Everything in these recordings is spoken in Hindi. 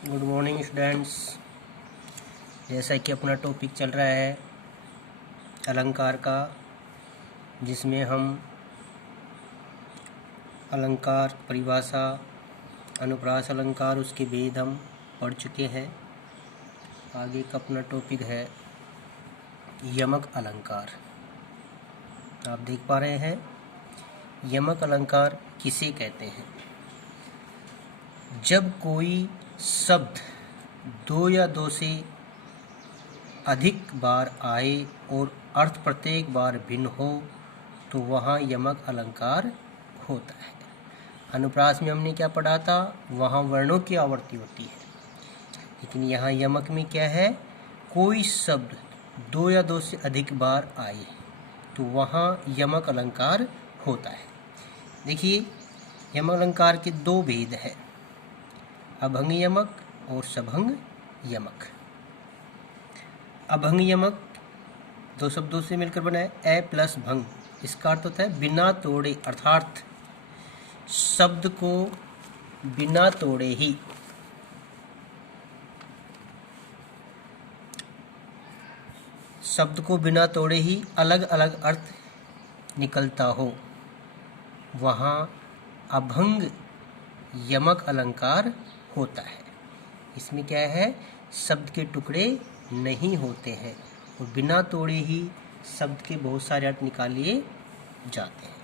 Good morning students. जैसा कि अपना टॉपिक चल रहा है अलंकार का, जिसमें हम अलंकार, परिभाषा, अनुप्रास अलंकार, उसके भेद हम पढ़ चुके हैं। आगे का अपना टॉपिक है यमक अलंकार। आप देख पा रहे हैं यमक अलंकार किसे कहते हैं। जब कोई शब्द दो या दो से अधिक बार आए और अर्थ प्रत्येक बार भिन्न हो तो वहाँ यमक अलंकार होता है। अनुप्रास में हमने क्या पढ़ा था, वहाँ वर्णों की आवर्ती होती है, लेकिन यहाँ यमक में क्या है, कोई शब्द दो या दो से अधिक बार आए तो वहाँ यमक अलंकार होता है। देखिए यमक अलंकार के दो भेद है, अभंग यमक और सभंग यमक। अभंग यमक दो शब्दों से मिलकर बना है, ए प्लस भंग। इसका अर्थ होता है बिना तोड़े, अर्थात शब्द को बिना तोड़े ही अलग अलग अर्थ निकलता हो, वहाँ अभंग यमक अलंकार होता है। इसमें क्या है, शब्द के टुकड़े नहीं होते हैं और बिना तोड़े ही शब्द के बहुत सारे अर्थ निकाल लिए जाते हैं।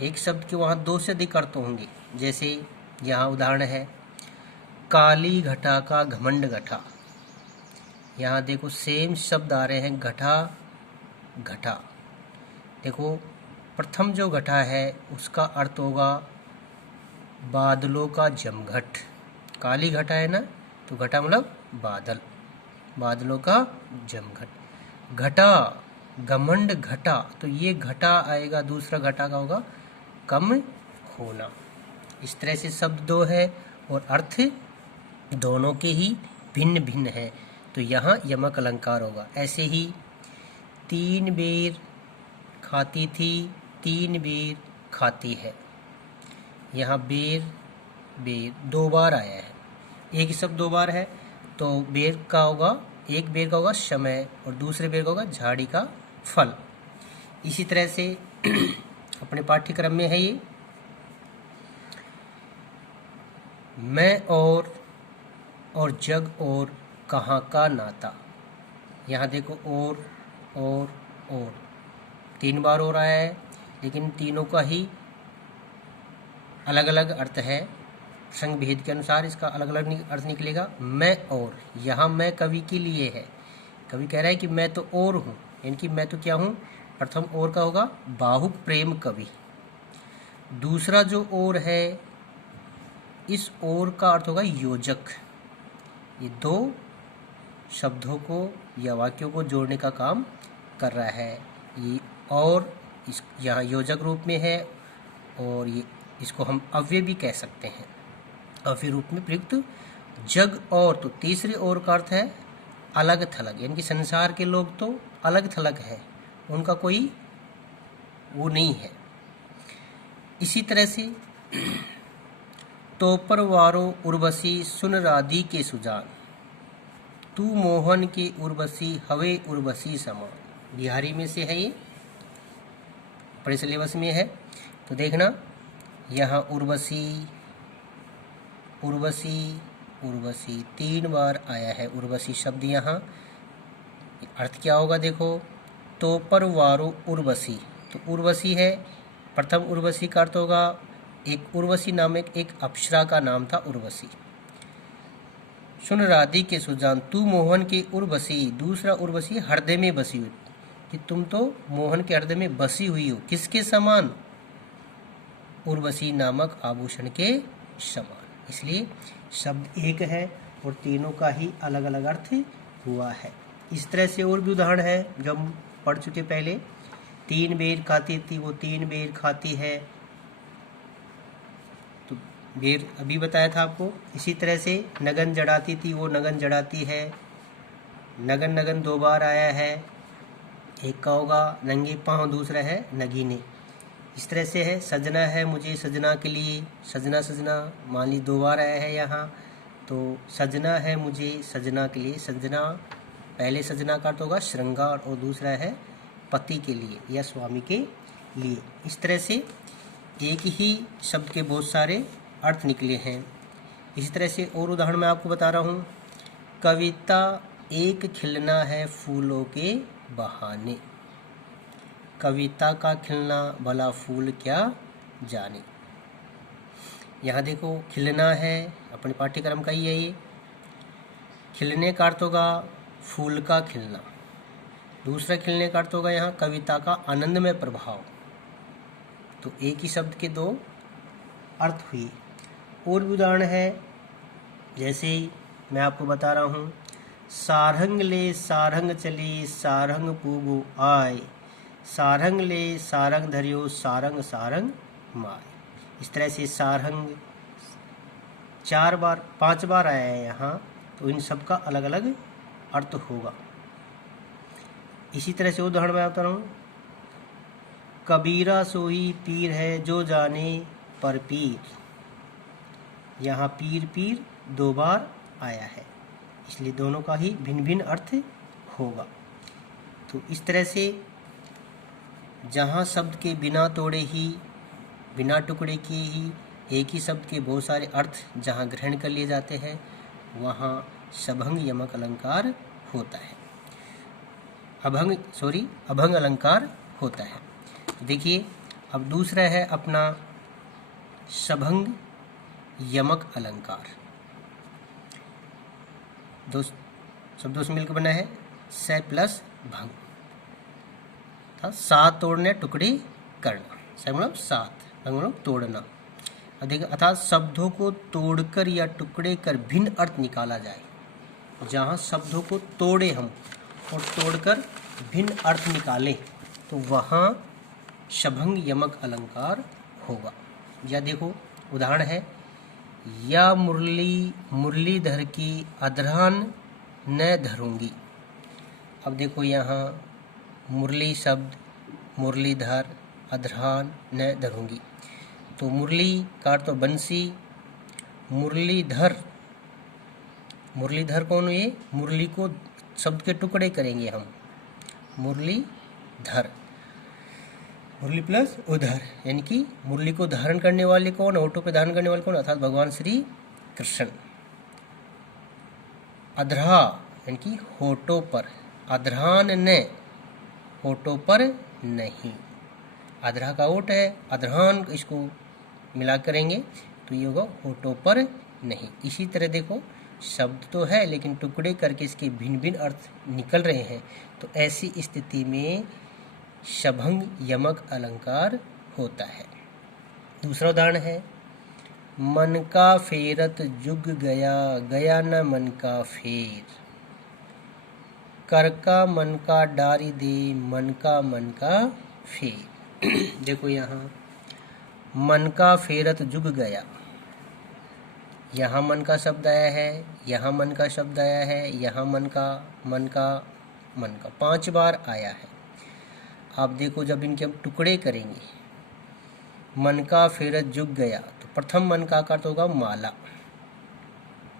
एक शब्द के वहाँ दो से अधिक अर्थ होंगे। जैसे यहाँ उदाहरण है, काली घटा का घमंड घटा। यहाँ देखो सेम शब्द आ रहे हैं, घटा घटा। देखो प्रथम जो घटा है उसका अर्थ होगा बादलों का जमघट। काली घटा है ना, तो घटा मतलब बादल, बादलों का जमघट। घटा, घमंड घटा, तो ये घटा आएगा, दूसरा घटा का होगा कम होना। इस तरह से शब्द दो है और अर्थ दोनों के ही भिन्न भिन्न है, तो यहाँ यमक अलंकार होगा। ऐसे ही तीन बेर खाती थी, तीन बेर खाती है। यहाँ बेर बेर दो बार आया है, एक ही शब्द दो बार है, तो बेर का होगा, एक बेर का होगा समय और दूसरे बेर का होगा झाड़ी का फल। इसी तरह से अपने पाठ्यक्रम में है ये मैं और जग और कहाँ का नाता। यहाँ देखो और तीन बार हो रहा है, लेकिन तीनों का ही अलग अलग अर्थ है। प्रसंग भेद के अनुसार इसका अलग अलग अर्थ निकलेगा। मैं और, यहाँ मैं कवि के लिए है। कवि कह रहा है कि मैं तो और हूँ, यानी कि मैं तो क्या हूँ। प्रथम और का होगा बाहुक प्रेम कवि। दूसरा जो और है, इस और का अर्थ होगा योजक। ये दो शब्दों को या वाक्यों को जोड़ने का काम कर रहा है। ये और यहाँ योजक रूप में है, और ये इसको हम अव्यय भी कह सकते हैं, अव्यय रूप में प्रयुक्त। जग और, तो तीसरे और का अर्थ है अलग थलग, यानी कि संसार के लोग तो अलग थलग है, उनका कोई वो नहीं है। इसी तरह से तो पर वारो उर्वशी सुन राधी के सुजान, तू मोहन के उर्वशी हवे उर्वशी समान। बिहारी में से है, ये बड़े सिलेबस में है, तो देखना यहाँ उर्वशी उर्वशी उर्वशी तीन बार आया है उर्वशी शब्द। यहाँ अर्थ क्या होगा, देखो तो पर वारो उर्वशी, तो उर्वशी है, प्रथम उर्वशी का अर्थ होगा एक उर्वशी नामक एक अप्सरा का नाम था उर्वशी। सुन राधी के सुजान, तू मोहन के उर्वशी, दूसरा उर्वशी हृदय में बसी हुई, कि तुम तो मोहन के हृदय में बसी हुई हो, किसके समान, उर्वशी नामक आभूषण के समान। इसलिए शब्द एक है और तीनों का ही अलग अलग अर्थ हुआ है। इस तरह से और भी उदाहरण है जो हम पढ़ चुके पहले। तीन बेर खाती थी, वो तीन बेर खाती है, तो बेर अभी बताया था आपको। इसी तरह से नगन जड़ाती थी, वो नगन जड़ाती है। नगन नगन दो बार आया है, एक का होगा नंगे पाँव, दूसरा है नगीने। इस तरह से है सजना है मुझे सजना के लिए, सजना सजना मान ली दो बार आया है यहाँ। तो सजना है मुझे सजना के लिए, सजना पहले सजना का अर्थ होगा श्रृंगार और दूसरा है पति के लिए या स्वामी के लिए। इस तरह से एक ही शब्द के बहुत सारे अर्थ निकले हैं। इसी तरह से और उदाहरण मैं आपको बता रहा हूँ। कविता एक खिलना है फूलों के बहाने। कविता का खिलना भला फूल क्या जाने। यहाँ देखो खिलना है, अपने पाठ्यक्रम का ही है ये। खिलने का अर्थ होगा फूल का खिलना। दूसरा खिलने का अर्थ होगा यहाँ कविता का आनंदमय प्रभाव। तो एक ही शब्द के दो अर्थ हुई। और भी उदाहरण है, जैसे मैं आपको बता रहा हूँ, सारंग ले सारंग चली सारंग पूगो आय, सारंग ले सारंग धरियो सारंग सारंग माय। इस तरह से सारंग 5 बार आया है यहाँ, तो इन सब का अलग अलग अर्थ होगा। इसी तरह से उदाहरण मैं बता रहा हूँ, कबीरा सोई पीर है जो जाने पर पीर। यहाँ पीर पीर 2 बार आया है, इसलिए दोनों का ही भिन्न भिन्न अर्थ होगा। तो इस तरह से जहाँ शब्द के बिना तोड़े ही, बिना टुकड़े किए ही एक ही शब्द के बहुत सारे अर्थ जहाँ ग्रहण कर लिए जाते हैं, वहाँ सभंग यमक अलंकार होता है। अभंग अलंकार होता है। देखिए अब दूसरा है अपना सभंग यमक अलंकार। दो शब्दों से मिलकर बना है स प्लस भंग। सात तोड़ने टुकड़े करना, स मतलब सात, भंग मतलब तोड़ना। अर्थात शब्दों को तोड़कर या टुकड़े कर भिन्न अर्थ निकाला जाए। जहाँ शब्दों को तोड़े हम और तोड़कर भिन्न अर्थ निकाले, तो वहाँ सभंग यमक अलंकार होगा। या देखो उदाहरण है, या मुरली मुरलीधर की अधरान न धरूंगी। अब देखो यहाँ मुरली शब्द, मुरलीधर, अधरान न धरूंगी। तो मुरली का अर्थ तो बंसी, मुरलीधर, मुरलीधर कौन हुए? मुरली को शब्द के टुकड़े करेंगे हम, मुरलीधर, मुरली प्लस उधर, यानी कि मुरली को धारण करने वाले कौन, होठों पे धारण करने वाले कौन, अर्थात भगवान श्री कृष्ण। अधरा यानी कि होठों पर, अधरान न होठों पर नहीं। अधरा का ओठ है, अधरान इसको मिला करेंगे तो ये होगा होठों पर नहीं। इसी तरह देखो शब्द तो है लेकिन टुकड़े करके इसके भिन्न भिन्न अर्थ निकल रहे हैं, तो ऐसी स्थिति में सभंग यमक अलंकार होता है। दूसरा उदाहरण है, मन का फेरत जुग गया गया न मन का फेर, कर का मन का डारी दे मन का फेर। देखो यहाँ मन का फेरत जुग गया, यहाँ मन का शब्द आया है, यहाँ मन का शब्द आया है, यहाँ मन का 5 बार आया है। आप देखो जब इनके हम टुकड़े करेंगे, मन का फेरत जुग गया, तो प्रथम मन का अर्थ होगा माला,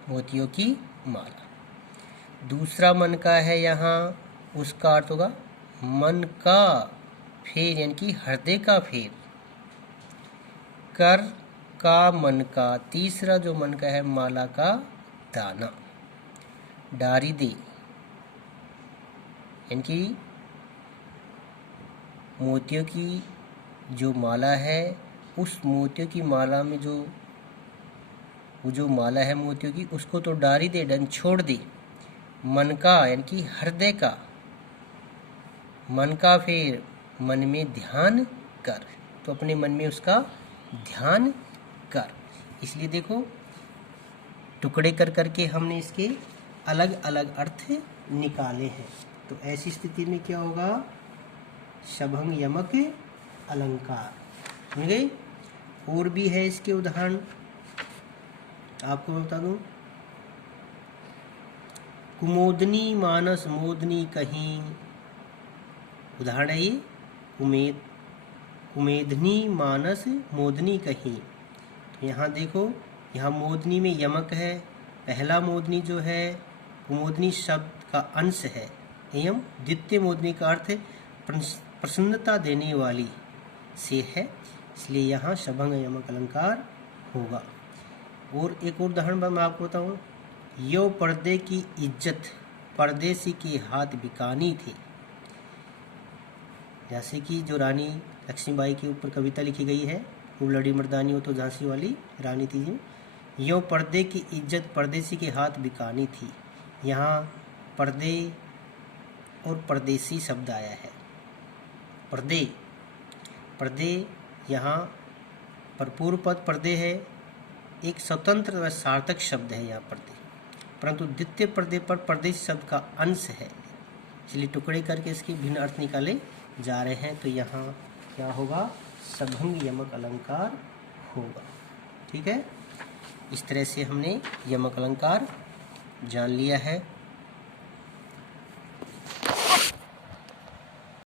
मोतियों की माला। दूसरा मन का है यहाँ, उसका अर्थ होगा मन का फेर यानी कि हृदय का फेर। कर का मन का, तीसरा जो मन का है माला का दाना। डारी दे यानी कि मोतियों की जो माला है, उस मोतियों की माला में जो माला है मोतियों की, उसको तो डारी दे, डन छोड़ दे। मन का यानी कि हृदय का, मन का फेर मन में ध्यान कर, तो अपने मन में उसका ध्यान कर। इसलिए देखो टुकड़े कर करके हमने इसके अलग अलग अर्थ निकाले हैं। तो ऐसी स्थिति में क्या होगा? सभंग यमक अलंकार। समझ गए? और भी है इसके उदाहरण, आपको मैं बता दूं। कुमोदनी मानस मोदनी कहीं, उदाहरण है ये कुमेदनी मानस मोदनी कहीं। तो यहाँ देखो, यहाँ मोदनी में यमक है, पहला मोदनी जो है कुमोदनी शब्द का अंश है एवं द्वितीय मोदनी का अर्थ प्रसन्नता देने वाली से है, इसलिए यहाँ शभंग यमक अलंकार होगा। और एक और उदाहरण मैं आपको बताऊं, यो पर्दे की इज्जत परदेसी के हाथ बिकानी थी। जैसे कि जो रानी लक्ष्मीबाई के ऊपर कविता लिखी गई है, वो लड़ी मर्दानी हो तो झांसी वाली रानी थी जी। यो पर्दे की इज्जत परदेसी के हाथ बिकानी थी। यहाँ पर्दे और परदेसी शब्द आया है। पर्दे पर्दे यहाँ पर पूर्व पद पर्दे है, एक स्वतंत्र व सार्थक शब्द है यहाँ पर्दे, परंतु द्वितीय पर्दे पर परदेसी शब्द का अंश है, इसलिए टुकड़े करके इसके भिन्न अर्थ निकाले जा रहे हैं। तो यहाँ क्या होगा, सभंग यमक अलंकार होगा। ठीक है, इस तरह से हमने यमक अलंकार जान लिया है।